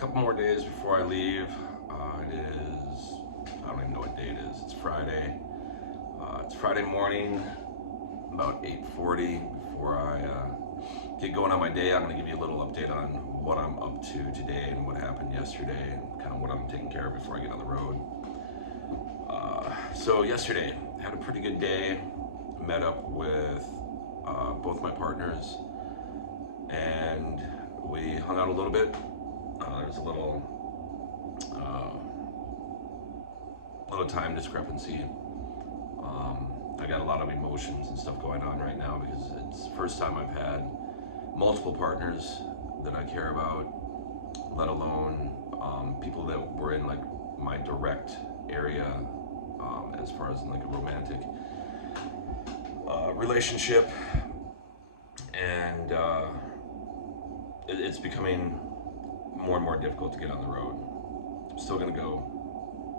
couple more days before I leave. It is, I don't even know what day it is. It's Friday. It's Friday morning, about 8:40. Before I get going on my day, I'm going to give you a little update on what I'm up to today and what happened yesterday and kind of what I'm taking care of before I get on the road. So yesterday, had a pretty good day. Met up with both my partners and we hung out a little bit. There was a little time discrepancy. I got a lot of emotions and stuff going on right now because it's the first time I've had multiple partners that I care about, let alone people that were in like my direct area, as far as in like a romantic relationship, and it's becoming more and more difficult to get on the road. I'm still gonna go.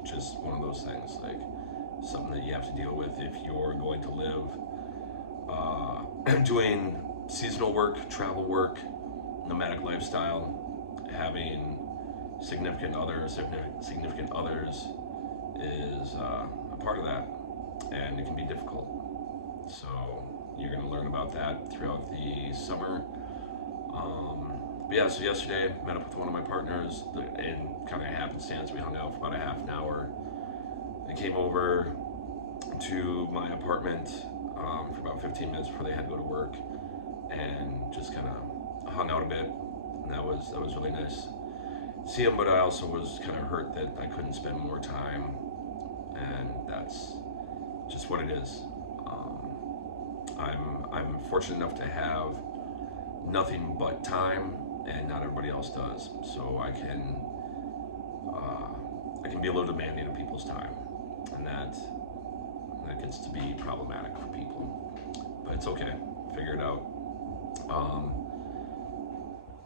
Just one of those things, like something that you have to deal with if you're going to live doing seasonal work, travel work, nomadic lifestyle. Having significant others is a part of that, and it can be difficult. So you're going to learn about that throughout the summer. But yeah, so yesterday met up with one of my partners, and kind of happenstance we hung out for about a half an hour. They came over to my apartment for about 15 minutes before they had to go to work, and just kind of hung out a bit. And that was really nice. See them, but I also was kind of hurt that I couldn't spend more time, and that's just what it is. I'm fortunate enough to have nothing but time, and not everybody else does. So I can be a little demanding of people's time, and that gets to be problematic for people. But it's okay. Figure it out.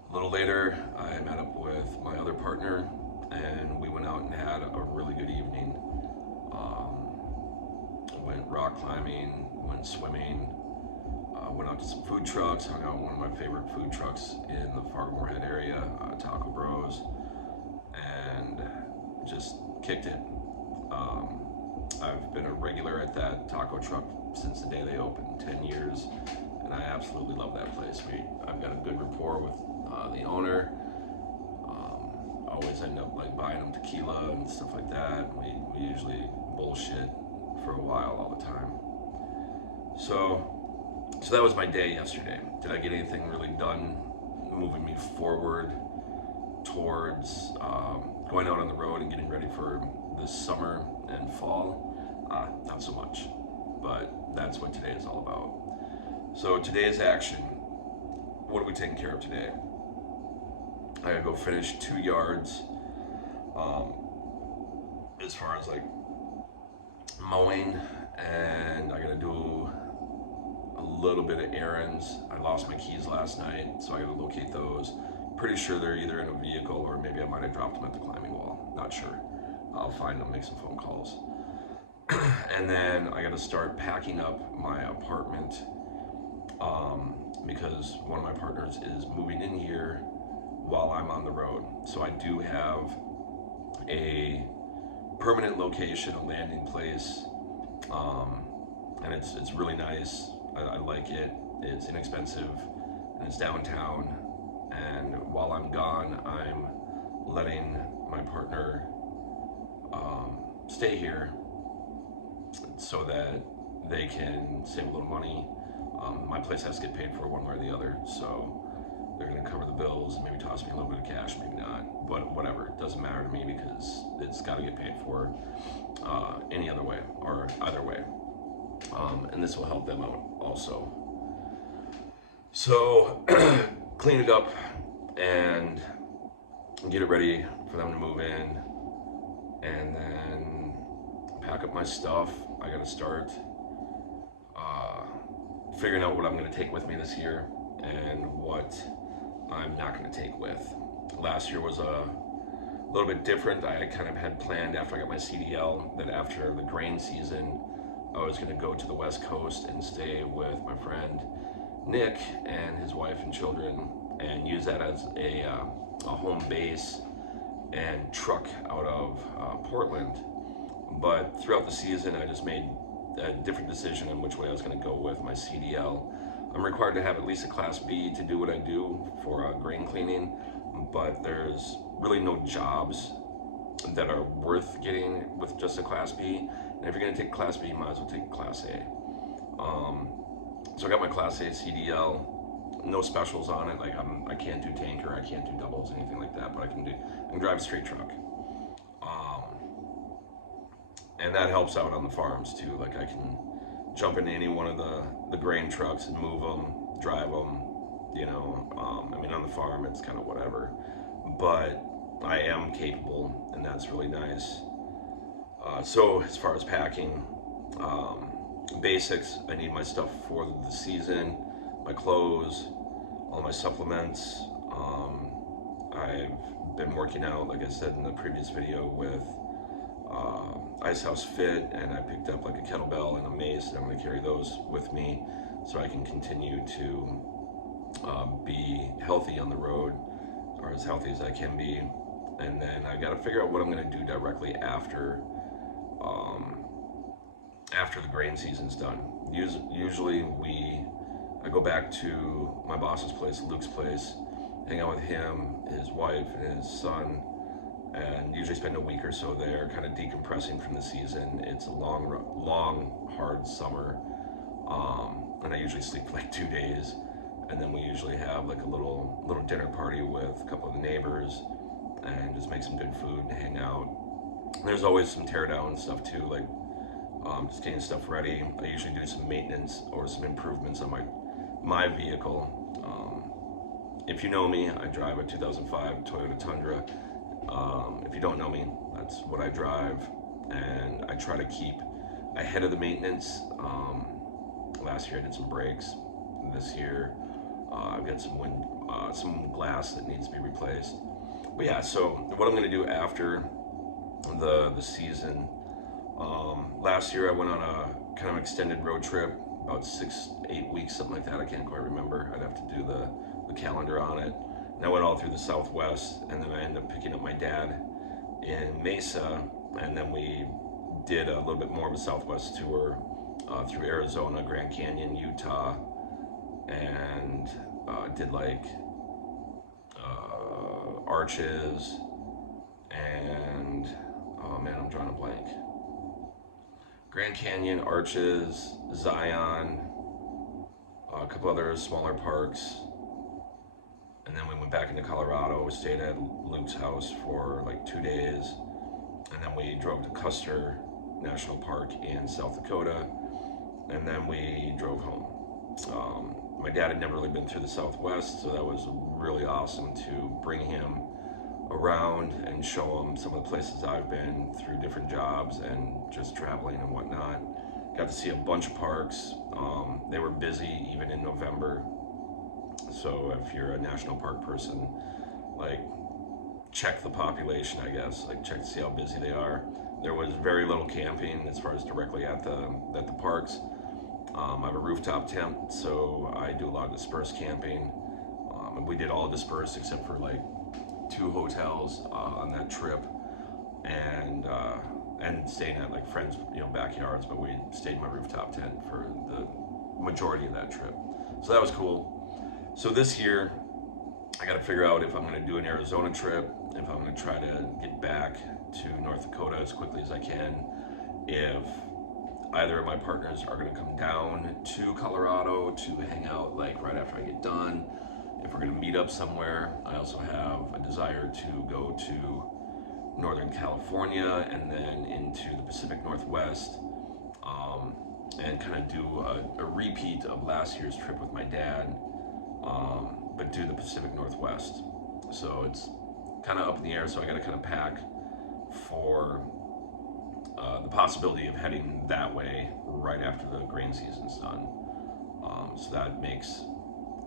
A little later, I met up with my other partner, and we went out and had a really good evening. Went rock climbing, went swimming, went out to some food trucks, hung out at one of my favorite food trucks in the Fargo-Moorhead area, Taco Bros, and just kicked it. I've been a regular at that taco truck since the day they opened, 10 years, and I absolutely love that place. I've got a good rapport with the owner. Always end up like buying them tequila and stuff like that. We usually bullshit for a while all the time. So that was my day yesterday. Did I get anything really done moving me forward towards going out on the road and getting ready for this summer and fall? Not so much, but that's what today is all about. So today's action, what are we taking care of today? I gotta go finish 2 yards as far as like mowing, and I gotta do a little bit of errands. I lost my keys last night, so I gotta locate those. Pretty sure they're either in a vehicle or maybe I might have dropped them at the climbing wall. Not sure. I'll find them, make some phone calls. And then I gotta start packing up my apartment because one of my partners is moving in here while I'm on the road. So I do have a permanent location, a landing place, and it's really nice. I like it. It's inexpensive, and it's downtown. And while I'm gone, I'm letting my partner stay here so that they can save a little money. My place has to get paid for one way or the other, so they're going to cover the bills, maybe toss me a little bit of cash, maybe not, but whatever. It doesn't matter to me because it's got to get paid for any other way or either way. And this will help them out also. So clean it up and get it ready for them to move in, and then pack up my stuff. I got to start figuring out what I'm going to take with me this year and what I'm not going to take with. Last year was a little bit different. I kind of had planned after I got my CDL that after the grain season, I was going to go to the West Coast and stay with my friend Nick and his wife and children, and use that as a home base and truck out of Portland. But throughout the season, I just made a different decision on which way I was going to go with my CDL. I'm required to have at least a Class B to do what I do for grain cleaning, but there's really no jobs that are worth getting with just a Class B. And if you're going to take Class B, you might as well take Class A. So I got my Class A CDL. No specials on it. Like I can't do tanker, I can't do doubles, anything like that. But I can drive a straight truck. And that helps out on the farms too. Like I can jump into any one of the grain trucks and move them, drive them. I mean, on the farm it's kind of whatever, but I am capable, and that's really nice. So as far as packing, basics, I need my stuff for the season, my clothes, all my supplements. I've been working out, like I said in the previous video, with Ice House Fit, and I picked up like a kettlebell and a mace, and I'm going to carry those with me so I can continue to be healthy on the road, or as healthy as I can be. And then I got to figure out what I'm going to do directly after the grain season's done. Usually I go back to my boss's place, Luke's place, hang out with him, his wife, and his son, and usually spend a week or so there, kind of decompressing from the season. It's a long, hard summer, and I usually sleep for like 2 days, and then we usually have like a little dinner party with a couple of the neighbors, and just make some good food and hang out. There's always some tear down stuff too, like just getting stuff ready. I usually do some maintenance or some improvements on my vehicle. If you know me, I drive a 2005 Toyota Tundra. If you don't know me, that's what I drive, and I try to keep ahead of the maintenance. Last year I did some brakes. This year I've got some glass that needs to be replaced. But yeah, so what I'm going to do after the season. Last year I went on a kind of extended road trip, about 6-8 weeks, something like that. I can't quite remember. I'd have to do the calendar on it. And I went all through the Southwest, and then I ended up picking up my dad in Mesa, and then we did a little bit more of a Southwest tour through Arizona, Grand Canyon, Utah, and did like Arches, and oh man, I'm drawing a blank. Grand Canyon, Arches, Zion, a couple other smaller parks. And then we went back into Colorado. We stayed at Luke's house for like 2 days. And then we drove to Custer National Park in South Dakota. And then we drove home. My dad had never really been through the Southwest, so that was really awesome to bring him around and show him some of the places I've been through different jobs and just traveling and whatnot. Got to see a bunch of parks. They were busy even in November. So if you're a national park person, like check the population, I guess, like check to see how busy they are. There was very little camping as far as directly at the parks. I have a rooftop tent, so I do a lot of dispersed camping. And we did all dispersed except for like 2 hotels on that trip, and staying at like friends, backyards. But we stayed in my rooftop tent for the majority of that trip, so that was cool. So this year, I got to figure out if I'm going to do an Arizona trip, if I'm going to try to get back to North Dakota as quickly as I can, if either of my partners are going to come down to Colorado to hang out like right after I get done, if we're going to meet up somewhere. I also have a desire to go to Northern California and then into the Pacific Northwest, and kind of do a repeat of last year's trip with my dad, but do the Pacific Northwest. So it's kind of up in the air, so I got to kind of pack for the possibility of heading that way right after the grain season's done. So that makes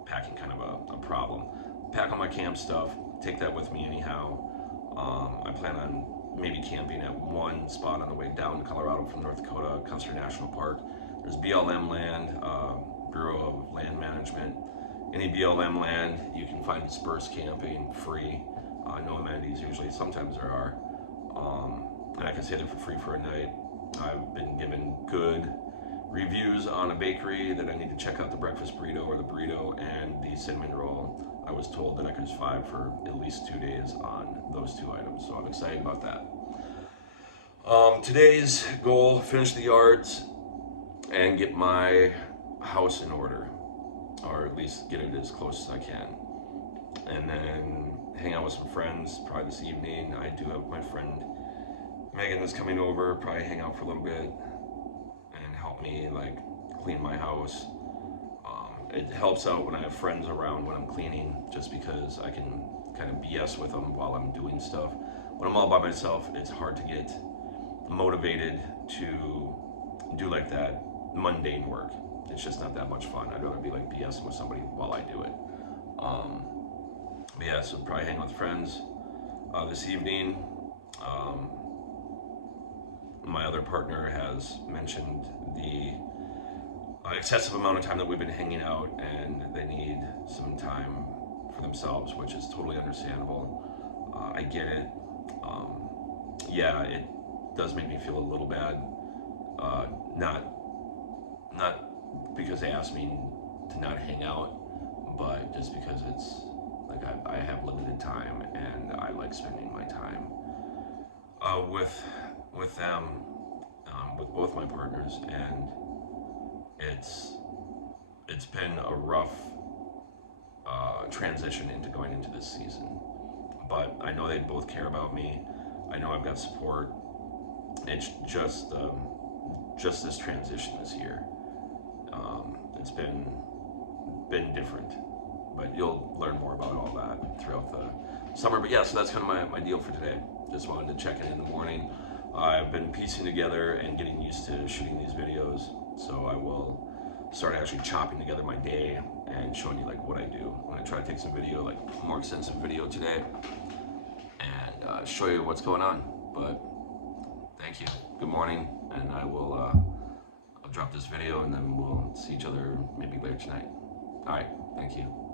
packing kind of a problem. Pack all my camp stuff, take that with me anyhow. I plan on maybe camping at one spot on the way down to Colorado from North Dakota, Custer National Park. There's BLM land, Bureau of Land Management. Any BLM land, you can find dispersed camping free. No amenities usually. Sometimes there are. And I can stay there for free for a night. I've been given good reviews on a bakery that I need to check out the breakfast burrito or the burrito and the cinnamon roll. I was told that I could survive for at least 2 days on those two items, so I'm excited about that. Today's goal: finish the yards and get my house in order, or at least get it as close as I can. And then hang out with some friends, probably this evening. I do have my friend Megan that's coming over, probably hang out for a little bit and help me like clean my house. It helps out when I have friends around when I'm cleaning, just because I can kind of BS with them while I'm doing stuff. When I'm all by myself, it's hard to get motivated to do like that mundane work. It's just not that much fun. I'd rather be like BSing with somebody while I do it. But yeah, so probably hang with friends this evening. My other partner has mentioned the excessive amount of time that we've been hanging out, and they need some time for themselves, which is totally understandable. I get it. Yeah, it does make me feel a little bad. Not because they asked me to not hang out, but just because it's like I have limited time, and I like spending my time with them, with both my partners, and it's been a rough transition into going into this season. But I know they both care about me. I know I've got support. It's just this transition this year. It's been different, but you'll learn more about all that throughout the summer. But yeah, so that's kind of my deal for today. Just wanted to check in the morning. I've been piecing together and getting used to shooting these videos, so I will start actually chopping together my day and showing you like what I do. I'm gonna try to take some video, like more extensive video today, and show you what's going on. But thank you. Good morning, and I'll drop this video, and then we'll see each other maybe later tonight. All right, thank you.